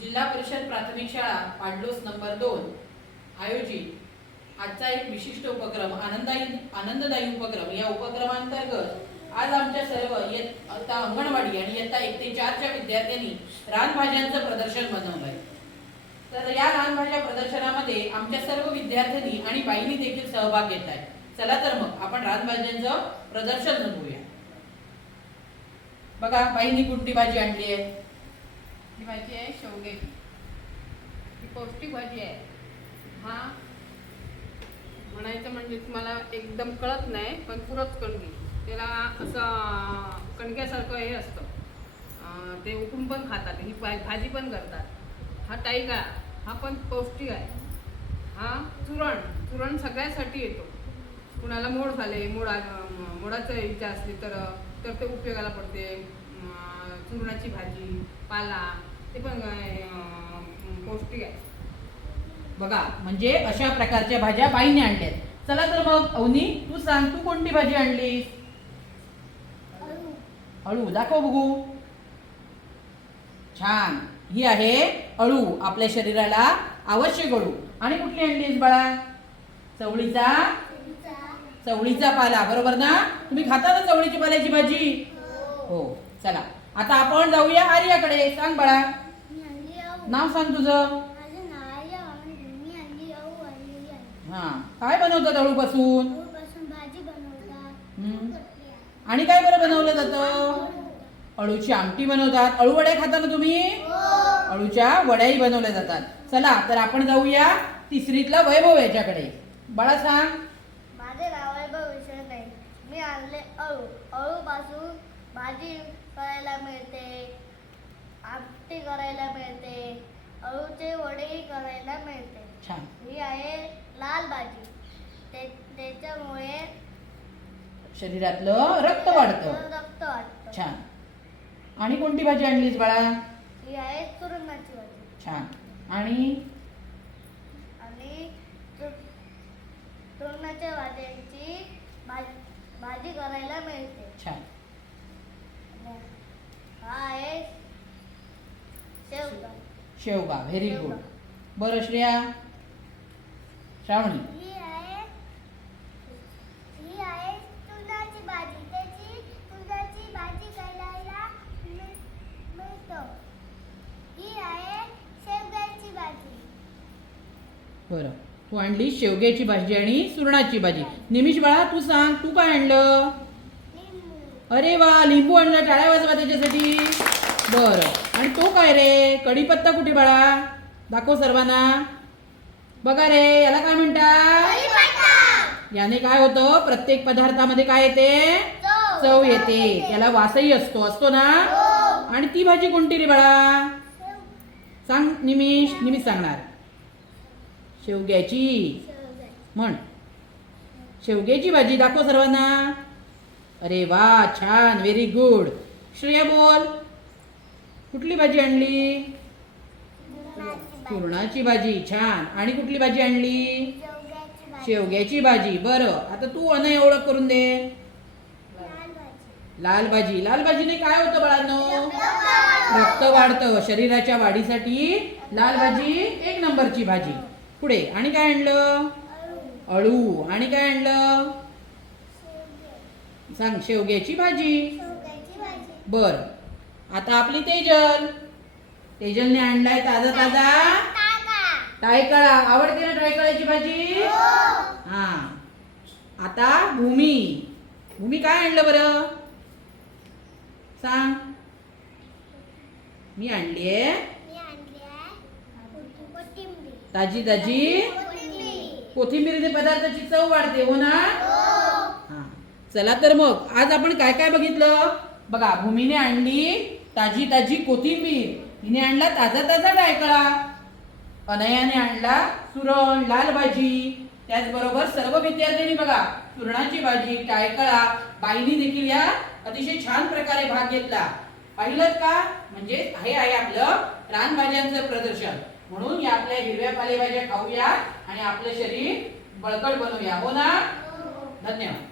जिल्हा परिषद प्राथमिक शाळा पाडलोस नंबर 2 आयोजित आजचा एक विशिष्ट उपक्रम आनंददायी उपक्रम। या उपक्रमांतर्गत आज आमच्या सर्व इयत्ता अंगणवाडी आणि इयत्ता 1 ते 4 च्या विद्यार्थ्यांनी रानभाज्यांचं प्रदर्शन बनवलंय। तर या रानभाज्या प्रदर्शनामध्ये आमच्या सर्व विद्यार्थ्यांनी आणि बाईंनी देखील सहभाग घेत आहेत। चला तर मग आपण रानभाज्यांचं प्रदर्शन बनवूया। बघा बाईंनी कोणती भाजी आणली आहे? ही भाजी आहे शेवग्याची। ही पौष्टिक भाजी आहे। हा म्हणायचं म्हणजे तुम्हाला एकदम कळत नाही, पण पुरत कणगी त्याला असं कणग्यासारखं हे असतं, ते उकडून पण खातात, ही भाजी पण करतात। हा टाईका हा पण पौष्टिक आहे। हा चुरण सगळ्यासाठी येतो। कुणाला मोड झाले, मोडाचं इच्छा असली तर ते उपयोगाला पडते। चुरणाची भाजी, पाला ते पण पौष्टिक आहे। बघा म्हणजे अशा प्रकारच्या भाज्या बाईंनी आणल्यात। चला तर मग अवनी तू सांग, तू कोणती भाजी आणलीस? अळू दाखव बघू। छान, ही आहे अळू, आपल्या शरीराला आवश्यक अळू। आणि कुठली आणलीस बाळा? चवळीचा पाला, बरोबर ना? तुम्ही खाता ना चवळीची पाल्याची भाजी? हो। चला आता आपण जाऊया आर्याकडे। सांग बाळा, नाव सांग तुझं। हा, काय बनवतात अळू पासून? भाजी बनवतात। आणि काय बरं बनवलं जातं? अळूची आमटी बनवतात। अळू वड्या खाता ना तुम्ही? अळूच्या वड्याही बनवल्या जातात। चला तर आपण जाऊया तिसरीतला वैभव याच्याकडे। बाळा सांग। माझे नाव वैभव विषय नाही, मी आणले अळू। अळू पासून भाजी करायला मिळते, आमटी करायला मिळते, अळूचे वडेही करायला मिळते। छान। ही आहे लाल भाजी, त्याच्यामुळे शरीरातलं रक्त वाढतं। छान। आणि कोणती भाजी आणलीस बाळा? ही आहे चुरणाची भाजी। छान। आणि चुरणाच्या भाज्यांची भाजी करायला मिळते। छान। हा आहे शेवगा, व्हेरी गुड। बरं श्रेया, श्रावणी। ही आहे चुरणाची भाजी, चुरणाची भाजी करायला मिळतं। ही आहे शेवग्याची भाजी। बरं, तू आणली शेवग्याची भाजी आणि सुरणाची भाजी। निमिष बाळा तू सांग, तू काय आणलं? अरे वा, लिंबू आणलं, टाळ्या वाजवा त्याच्यासाठी। बरं, आणि तो काय रे? कढीपत्ता कुठे बाळा? दाखव सर्वांना। बघा रे, याला काय म्हणतात? याने काय होतं, प्रत्येक पदार्थामध्ये काय येते? चव येते, याला वासही असतो ना? आणि ती भाजी कोणती रे बाळा? सांग निमिष सांगणार। शेवग्याची म्हण। शेवग्याची भाजी दाखव सर्वांना। अरे वा, छान, व्हेरी गुड। श्रेया बोल, कुठली भाजी आणली? पुरणाची भाजी। छान। आणि कुठली भाजी आणली? शेवग्याची भाजी। बरं, आता तू अनय ओळख करून दे। लाल भाजी। लाल भाजीने काय होतं बाळांनो? रक्त वाढतं। शरीराच्या वाढीसाठी लाल भाजी एक नंबरची भाजी। पुढे आणि काय आणलं? अळू। आणि काय आणलं? सांग, शेवग्याची भाजी। बर, आता आपली तेजलने आणलाय ताजा टायकाळा। आवडते ना टायकाळ्याची भाजी? हा। आता भूमी काय आणलं बरं? सांग। मी आणलीये ताजी कोथिंबीरीने पदार्थाची चव वाढते, हो ना? हा। चला तर मग आज आपण काय काय बघितलं? बघा, भूमीने आणली ताजी कोथिंबीर, हिने आणला ताजा टायकाळा, अनयाने आणला सुरण लाल भाजी, त्याचबरोबर सर्व विद्यार्थ्यांनी बघा सुरणाची भाजी, टायकाळा, बाईंनी देखील या अतिशय छान प्रकारे भाग घेतला। पाहिलं का? म्हणजे हे आहे आपलं रानभाज्यांचं प्रदर्शन। म्हणून या आपल्या हिरव्या पालेभाज्या खाऊया आणि आपलं शरीर बळकट बनवूया, हो ना? धन्यवाद।